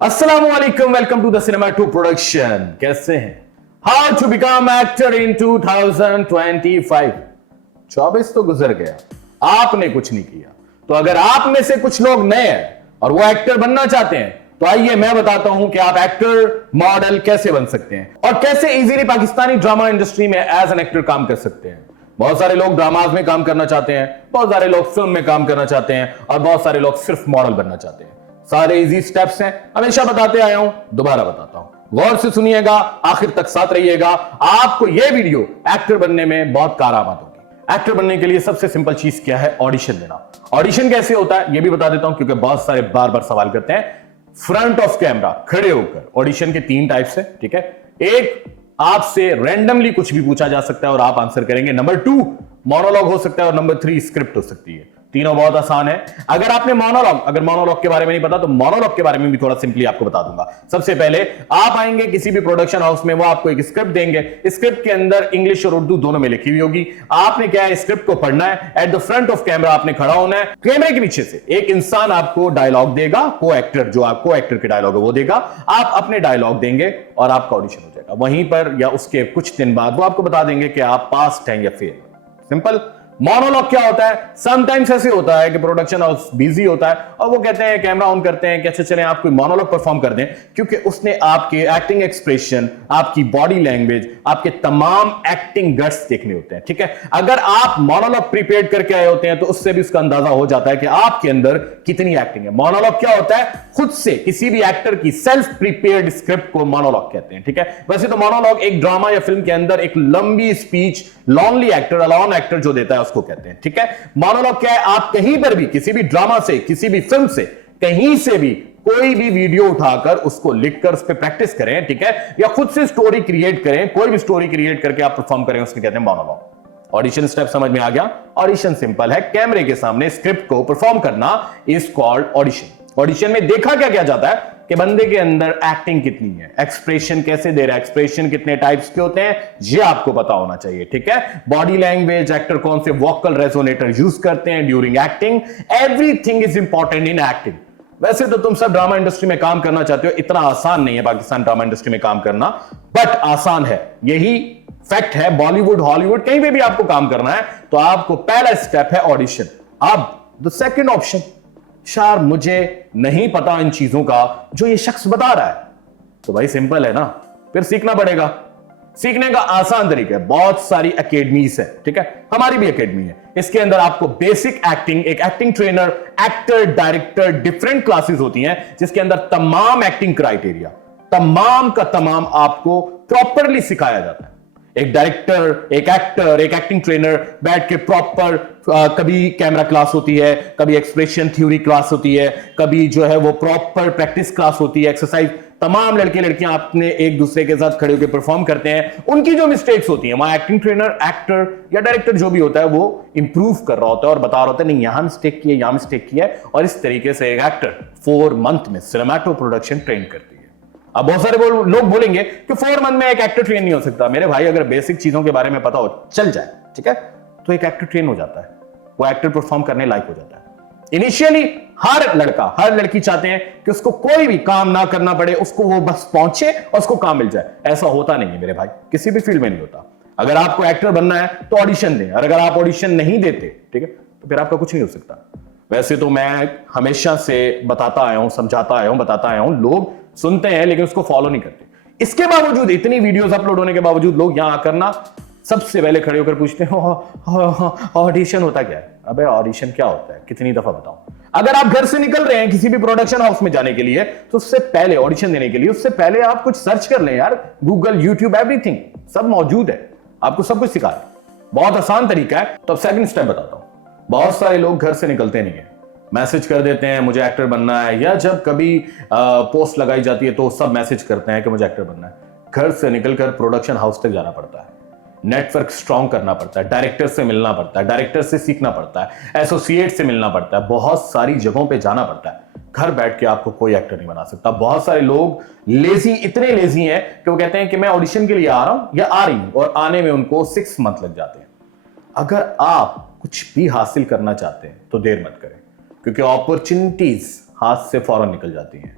अस्सलामुअलैकुम, welcome to the cinema to production. कैसे हैं? How to become actor in 2025। 24 तो गुजर गया, आपने कुछ नहीं किया। तो अगर आप में से कुछ लोग नए हैं और वो एक्टर बनना चाहते हैं तो आइए मैं बताता हूं कि आप एक्टर मॉडल कैसे बन सकते हैं और कैसे इजीली पाकिस्तानी ड्रामा इंडस्ट्री में एज एन एक्टर काम कर सकते हैं। बहुत सारे लोग ड्रामाज में काम करना चाहते हैं, बहुत सारे लोग फिल्म में काम करना चाहते हैं और बहुत सारे लोग सिर्फ मॉडल बनना चाहते हैं। सारे इजी स्टेप्स हैं, हमेशा बताते आया हूं, दोबारा बताता हूं। गौर से सुनिएगा, आखिर तक साथ रहिएगा। आपको यह वीडियो एक्टर बनने में बहुत कारआमद होगी। एक्टर बनने के लिए सबसे सिंपल चीज क्या है? ऑडिशन देना। ऑडिशन कैसे होता है यह भी बता देता हूं, क्योंकि बहुत सारे बार बार सवाल करते हैं। फ्रंट ऑफ कैमरा खड़े होकर ऑडिशन के 3 टाइप्स है, ठीक है। एक, आपसे रैंडमली कुछ भी पूछा जा सकता है और आप आंसर करेंगे। नंबर 2, मोनोलॉग हो सकता है और नंबर 3, स्क्रिप्ट हो सकती है। तीनों बहुत आसान है। अगर मोनोलॉग के बारे में नहीं पता तो मोनोलॉग के बारे में भी थोड़ा सिंपली आपको बता दूंगा। सबसे पहले आप आएंगे किसी भी प्रोडक्शन हाउस में, वो आपको एक स्क्रिप्ट देंगे। स्क्रिप्ट के अंदर इंग्लिश और उर्दू दोनों में लिखी हुई होगी। आपने क्या है, स्क्रिप्ट को पढ़ना है। At the front of camera आपने खड़ा होना है। कैमरे के पीछे से एक इंसान आपको डायलॉग देगा, को एक्टर जो आपको एक्टर के डायलॉग है वो देगा। आप अपने डायलॉग देंगे और आपका ऑडिशन हो जाएगा। वहीं पर या उसके कुछ दिन बाद वो आपको बता देंगे कि आप पास हैं या फेल। सिंपल। मोनोलॉग क्या होता है? समटाइम्स ऐसे होता है कि प्रोडक्शन हाउस बिजी होता है और वो कहते हैं, कैमरा ऑन करते हैं कि अच्छा चलें आप कोई मोनोलॉग परफॉर्म कर दें, क्योंकि उसने आपके एक्टिंग एक्सप्रेशन, आपकी बॉडी लैंग्वेज, आपके तमाम एक्टिंग गट्स देखने होते हैं, ठीक है। अगर आप मोनोलॉग प्रिपेयर करके आए होते हैं तो उससे भी उसका अंदाजा हो जाता है कि आपके अंदर कितनी एक्टिंग है। मोनोलॉग क्या होता है? खुद से किसी भी एक्टर की सेल्फ प्रिपेयर्ड स्क्रिप्ट को मोनोलॉग कहते हैं, ठीक है। वैसे तो मोनोलॉग एक ड्रामा या फिल्म के अंदर एक लंबी speech, lonely actor, alone actor जो देता है उसको कहते हैं, ठीक है। मोनोलॉग क्या है? आप कहीं पर भी, किसी भी ड्रामा से, किसी भी फिल्म से, कहीं से भी कोई भी वीडियो उठाकर उसको लिखकर उस पर प्रैक्टिस करें, ठीक है, या खुद से स्टोरी क्रिएट करें। कोई भी स्टोरी क्रिएट करके आप परफॉर्म करें, उसको कहते हैं मोनोलॉग। ऑडिशन स्टेप समझ में आ गया? ऑडिशन सिंपल है, कैमरे के सामने स्क्रिप्ट को परफॉर्म करना इज कॉल्ड ऑडिशन। ऑडिशन में देखा क्या क्या जाता है कि बंदे के अंदर एक्टिंग कितनी है, एक्सप्रेशन कैसे दे रहा है, एक्सप्रेशन कितने टाइप्स के होते हैं ये आपको पता होना चाहिए, ठीक है। बॉडी लैंग्वेज, एक्टर कौन से वोकल रेजोनेटर यूज करते हैं during acting, everything is important in acting. वैसे तो तुम सब ड्रामा इंडस्ट्री में काम करना चाहते हो, इतना आसान नहीं है पाकिस्तान ड्रामा इंडस्ट्री में काम करना, बट आसान है, यही फैक्ट है। बॉलीवुड, हॉलीवुड, कहीं पे भी आपको काम करना है तो आपको पहला स्टेप है ऑडिशन। अब द सेकंड ऑप्शन, शार मुझे नहीं पता इन चीजों का जो ये शख्स बता रहा है, तो भाई सिंपल है ना, फिर सीखना पड़ेगा। सीखने का आसान तरीका है, बहुत सारी एकेडमीज है, ठीक है, हमारी भी एकेडमी है। इसके अंदर आपको बेसिक एक्टिंग, एक acting trainer, actor, director, different classes होती हैं जिसके अंदर तमाम एक्टिंग क्राइटेरिया, तमाम का तमाम आपको प्रॉपरली सिखाया जाता है। एक डायरेक्टर, एक एक्टर, एक एक्टिंग ट्रेनर बैठ के प्रॉपर, कभी कैमरा क्लास होती है, कभी एक्सप्रेशन थ्योरी क्लास होती है, कभी जो है वो प्रॉपर प्रैक्टिस क्लास होती है, एक्सरसाइज। तमाम लड़के लड़कियां अपने एक दूसरे के साथ खड़े होकर परफॉर्म करते हैं। उनकी जो मिस्टेक्स होती हैं वहां एक्टिंग ट्रेनर, एक्टर या डायरेक्टर जो भी होता है वो इंप्रूव कर रहा होता है और बता रहा होता है, नहीं यहां मिस्टेक की है, यहां मिस्टेक की है। और इस तरीके से एक एक्टर 4 मंथ में सिनेमैटो प्रोडक्शन ट्रेन करती है। अब बहुत सारे लोग बोलेंगे कि 4 मंथ में एक एक्टर ट्रेन नहीं हो सकता। मेरे भाई, अगर बेसिक चीजों के बारे में पता हो, चल जाए, ठीक है, तो एक एक्टर ट्रेन हो जाता है, वो एक्टर परफॉर्म करने लायक हो जाता है। इनिशियली हर लड़का, हर लड़की चाहते हैं कि उसको कोई भी काम ना करना पड़े, उसको वो बस पहुंचे और उसको काम मिल जाए। ऐसा होता नहीं है मेरे भाई, किसी भी फील्ड में नहीं होता। अगर आपको एक्टर बनना है तो ऑडिशन दें, और अगर आप ऑडिशन नहीं देते, ठीक है, तो फिर आपका कुछ नहीं हो सकता। वैसे तो मैं हमेशा से बताता आया हूं, समझाता आया हूं, बताता आया हूं, लोग सुनते हैं लेकिन उसको फॉलो नहीं करते। इसके बावजूद, इतनी वीडियोस अपलोड होने के बावजूद, लोग यहां आकर ना सबसे पहले खड़े होकर पूछते हैं ऑडिशन होता क्या है? अबे ऑडिशन क्या होता है, कितनी दफा बताऊं? अगर आप घर से निकल रहे हैं किसी भी प्रोडक्शन हाउस में जाने के लिए, तो उससे पहले, ऑडिशन देने के लिए उससे पहले आप कुछ सर्च कर लें यार, गूगल, यूट्यूब, एवरीथिंग सब मौजूद है, आपको सब कुछ सिखा है। बहुत आसान तरीका है। तो अब सेकंड स्टेप बताता हूं। बहुत सारे लोग घर से निकलते नहीं है, मैसेज कर देते हैं मुझे एक्टर बनना है, या जब कभी पोस्ट लगाई जाती है तो सब मैसेज करते हैं कि मुझे एक्टर बनना है। घर से निकलकर प्रोडक्शन हाउस तक जाना पड़ता है, नेटवर्क स्ट्रांग करना पड़ता है, डायरेक्टर से मिलना पड़ता है, डायरेक्टर से सीखना पड़ता है, एसोसिएट से मिलना पड़ता है, बहुत सारी जगहों पे जाना पड़ता है। घर बैठ के आपको कोई एक्टर नहीं बना सकता। बहुत सारे लोग लेजी, इतने लेजी हैं कि वो कहते हैं कि मैं ऑडिशन के लिए आ रहा हूं या आ रही हूं, और आने में उनको 6 मंथ लग जाते हैं। अगर आप कुछ भी हासिल करना चाहते हैं तो देर मत करें, क्योंकि अपॉर्चुनिटीज हाथ से फौरन निकल जाती हैं।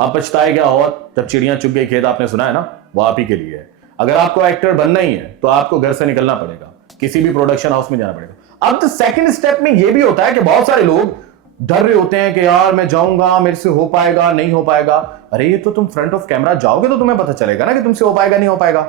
आप पछताए क्या हो जब चिड़ियां चुग गई खेत, आपने सुना है ना, वो आप ही के लिए है। अगर आपको एक्टर बनना ही है तो आपको घर से निकलना पड़ेगा, किसी भी प्रोडक्शन हाउस में जाना पड़ेगा। अब तो सेकंड स्टेप में ये भी होता है कि बहुत सारे लोग डर रहे होते हैं कि यार मैं जाऊंगा, मेरे से हो पाएगा नहीं हो पाएगा। अरे ये तो तुम फ्रंट ऑफ कैमरा जाओगे तो तुम्हें पता चलेगा ना कि तुमसे हो पाएगा नहीं हो पाएगा।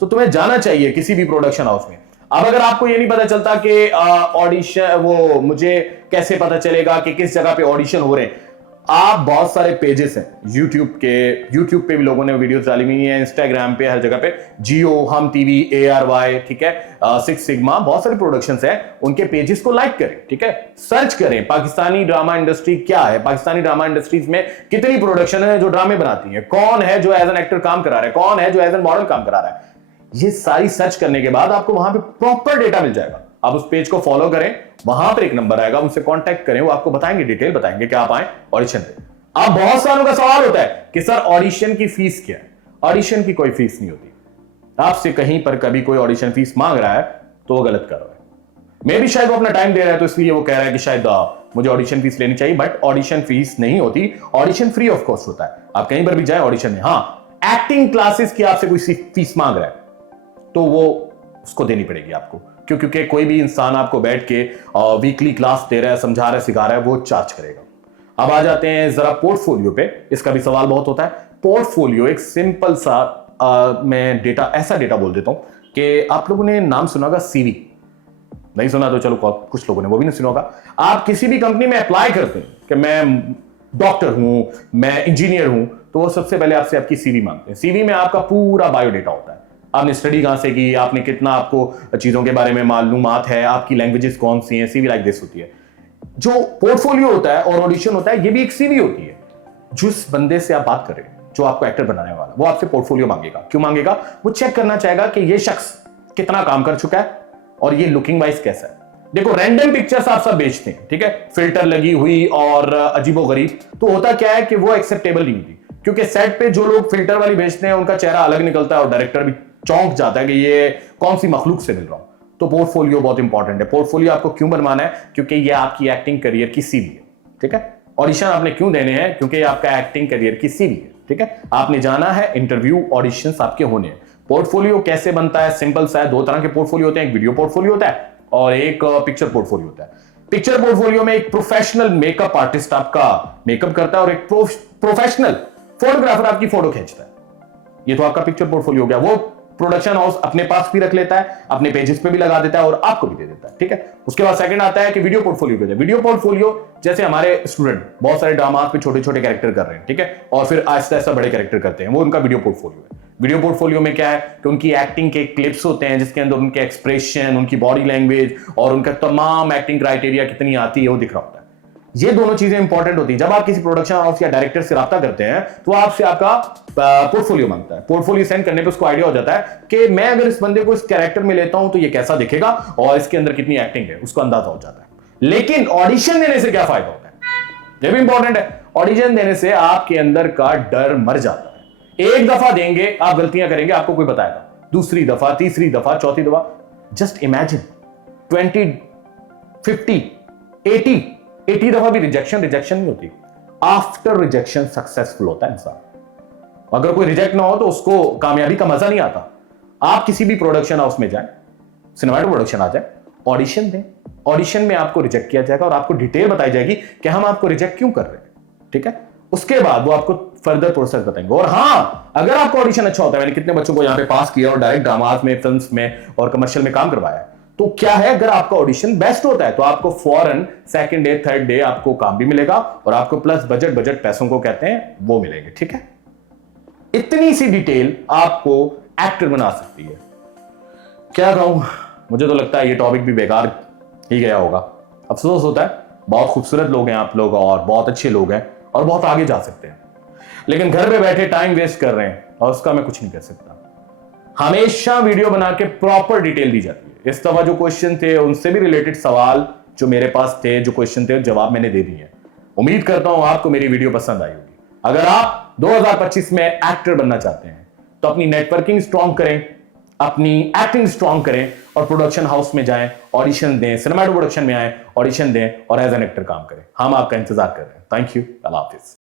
तो तुम्हें जाना चाहिए किसी भी प्रोडक्शन हाउस में। अब अगर आपको ये नहीं पता चलता कि ऑडिशन, वो मुझे कैसे पता चलेगा कि किस जगह पे ऑडिशन हो रहे हैं, आप बहुत सारे पेजेस हैं यूट्यूब पे भी लोगों ने वीडियोस डाली हुई है, इंस्टाग्राम पे, हर जगह पे, जियो, हम टीवी, ARY, ठीक है, सिक्स सिग्मा, बहुत सारे प्रोडक्शंस हैं, उनके पेजेस को लाइक करें, ठीक है, सर्च करें पाकिस्तानी ड्रामा इंडस्ट्री क्या है, पाकिस्तानी ड्रामा इंडस्ट्रीज में कितनी प्रोडक्शन है जो ड्रामे बनाती है, कौन है जो एज एन एक्टर काम करा रहा है, कौन है जो एज एन मॉडल काम करा रहा है। ये सारी सर्च करने के बाद आपको वहां पे प्रॉपर डेटा मिल जाएगा। आप उस पेज को फॉलो करें, वहां पर एक नंबर आएगा, उनसे कांटेक्ट करें, वो आपको बताएंगे, डिटेल बताएंगे कि आप आए ऑडिशन दें। अब बहुत सारों का सवाल होता है कि सर ऑडिशन की फीस क्या है? ऑडिशन की कोई फीस नहीं होती। आपसे कहीं पर कभी कोई ऑडिशन फीस मांग रहा है तो वो गलत कर रहा है। मे भी शायद वो अपना टाइम दे रहा है तो इसलिए वो कह रहा है कि शायद मुझे ऑडिशन फीस लेनी चाहिए, बट ऑडिशन फीस नहीं होती, ऑडिशन फ्री ऑफ कॉस्ट होता है। आप कहीं पर भी जाए ऑडिशन में, हाँ एक्टिंग क्लासेस की आपसे कोई फीस मांग रहा है तो वो उसको देनी पड़ेगी आपको, क्योंकि कोई भी इंसान आपको बैठ के वीकली क्लास दे रहा है, समझा रहा है, सिखा रहा है, वो चार्ज करेगा। अब आ जाते हैं जरा पोर्टफोलियो पे, इसका भी सवाल बहुत होता है। पोर्टफोलियो एक सिंपल सा मैं डेटा, ऐसा डेटा बोल देता हूं कि आप लोगों ने नाम सुना होगा सीवी, नहीं सुना तो चलो कुछ लोगों ने वो भी नहीं सुना होगा। आप किसी भी कंपनी में अप्लाई करते हैं कि मैं डॉक्टर हूं, मैं इंजीनियर हूं, तो वो सबसे पहले आपसे आपकी सीवी मांगते हैं। सीवी में आपका पूरा बायोडेटा होता है, आपने स्टडी कहां से की, आपने कितना, आपको चीजों के बारे में मालूमात है, आपकी लैंग्वेजेस कौन सी हैं, सीवी लाइक दिस होती है। जो पोर्टफोलियो होता है और ऑडिशन होता है, ये भी एक सीवी होती है। जिस बंदे से आप बात कर रहे हैं, जो आपको एक्टर बनाने वाला, वो आपसे पोर्टफोलियो मांगेगा। क्यों मांगेगा? वो चेक करना चाहेगा कि ये शख्स कितना काम कर चुका है और ये लुकिंग वाइज कैसा है। देखो रैंडम पिक्चर्स आप सब बेचते हैं, ठीक है, फिल्टर लगी हुई और अजीबोगरीब, तो होता क्या है कि वो एक्सेप्टेबल नहीं होती, क्योंकि सेट पे जो लोग फिल्टर वाली बेचते हैं उनका चेहरा अलग निकलता है और डायरेक्टर भी चौंक जाता है कि ये कौन सी मखलूक से मिल रहा हूं। तो पोर्टफोलियो बहुत इंपॉर्टेंट है। पोर्टफोलियो आपको क्यों बनवाना है? क्योंकि ये आपकी एक्टिंग करियर की सीवी है, ठीक है। ऑडिशन आपने क्यों देने हैं? क्योंकि ये आपका एक्टिंग करियर की सीवी है, ठीक है। आपने जाना है, इंटरव्यू, ऑडिशंस आपके होने हैं। पोर्टफोलियो कैसे बनता है? सिंपल सा है, दो तरह के पोर्टफोलियो होते हैं, एक वीडियो पोर्टफोलियो होता है और एक पिक्चर पोर्टफोलियो होता है। पिक्चर पोर्टफोलियो में एक प्रोफेशनल मेकअप आर्टिस्ट आपका मेकअप करता है और एक प्रोफेशनल फोटोग्राफर आपकी फोटो खींचता है। ये तो आपका पिक्चर पोर्टफोलियो हो गया। वो प्रोडक्शन हाउस अपने पास भी रख लेता है, अपने पेजेस पे भी लगा देता है और आपको भी दे देता है, ठीक है। उसके बाद सेकंड आता है कि वीडियो पोर्टफोलियो। वीडियो पोर्टफोलियो जैसे हमारे स्टूडेंट बहुत सारे ड्रामा पे छोटे छोटे कैरेक्टर कर रहे हैं, ठीक है, और फिर आहिस्ता आहिस्ता बड़े कैरेक्टर करते हैं, वो उनका वीडियो पोर्टफोलियो है। वीडियो पोर्टफोलियो में क्या है कि उनकी एक्टिंग के क्लिप्स होते हैं जिसके अंदर उनके एक्सप्रेशन, उनकी बॉडी लैंग्वेज और उनका तमाम एक्टिंग क्राइटेरिया कितनी आती है वो दिख रहा होता है। ये दोनों चीजें इंपॉर्टेंट होती है। जब आप किसी प्रोडक्शन हाउस या डायरेक्टर से राब्ता करते हैं तो आपसे आपका पोर्टफोलियो मांगता है। पोर्टफोलियो सेंड करने पे उसको आइडिया हो जाता है कि मैं अगर इस बंदे को इस कैरेक्टर में लेता हूं तो ये कैसा दिखेगा और इसके अंदर कितनी एक्टिंग है, उसको अंदाजा हो जाता है। लेकिन ऑडिशन देने से क्या फायदा होता है? ये भी इंपॉर्टेंट है। ऑडिशन देने से आपके अंदर का डर मर जाता है। एक दफा देंगे, आप गलतियां करेंगे, आपको कोई बताएगा, दूसरी दफा, तीसरी दफा, चौथी दफा, जस्ट इमेजिन 20, 50, 80 दफा भी रिजेक्शन नहीं होती। आफ्टर रिजेक्शन सक्सेसफुल होता है इंसान। अगर कोई रिजेक्ट ना हो तो उसको कामयाबी का मजा नहीं आता। आप किसी भी प्रोडक्शन हाउस में जाएं, सिनेमैटिक प्रोडक्शन आ जाए, ऑडिशन दें, ऑडिशन में आपको रिजेक्ट किया जाएगा और आपको डिटेल बताई जाएगी कि हम आपको रिजेक्ट क्यों कर रहे हैं, ठीक है। उसके बाद वो आपको फर्दर प्रोसेस बताएंगे। और हाँ, अगर आपका ऑडिशन अच्छा होता है, मैंने कितने बच्चों को यहां पे पास किया और डायरेक्ट ड्रामास में, फिल्म्स में और कमर्शियल में काम करवाया है, तो क्या है, अगर आपका ऑडिशन बेस्ट होता है तो आपको फौरन सेकंड डे, थर्ड डे आपको काम भी मिलेगा और आपको प्लस बजट पैसों को कहते हैं वो मिलेंगे, ठीक है। इतनी सी डिटेल आपको एक्टर बना सकती है। क्या कहूं, मुझे तो लगता है ये टॉपिक भी बेकार ही गया होगा। अफसोस होता है, बहुत खूबसूरत लोग हैं आप लोग और बहुत अच्छे लोग हैं और बहुत आगे जा सकते हैं, लेकिन घर पे बैठे टाइम वेस्ट कर रहे हैं और उसका मैं कुछ नहीं कर सकता। हमेशा वीडियो बना के प्रॉपर डिटेल दी जाती है। इस दफा जो क्वेश्चन थे उनसे भी रिलेटेड सवाल जो मेरे पास थे, जो क्वेश्चन थे, जवाब मैंने दे दिए। उम्मीद करता हूं आपको मेरी वीडियो पसंद आई होगी। अगर आप 2025 में एक्टर बनना चाहते हैं तो अपनी नेटवर्किंग स्ट्रांग करें, अपनी एक्टिंग स्ट्रांग करें और प्रोडक्शन हाउस में जाएं, ऑडिशन दें, सिनेमैटिक प्रोडक्शन में आए, ऑडिशन दें और एज एन एक्टर काम करें। हम आपका इंतजार कर रहे हैं। Thank you, Allah Hafiz.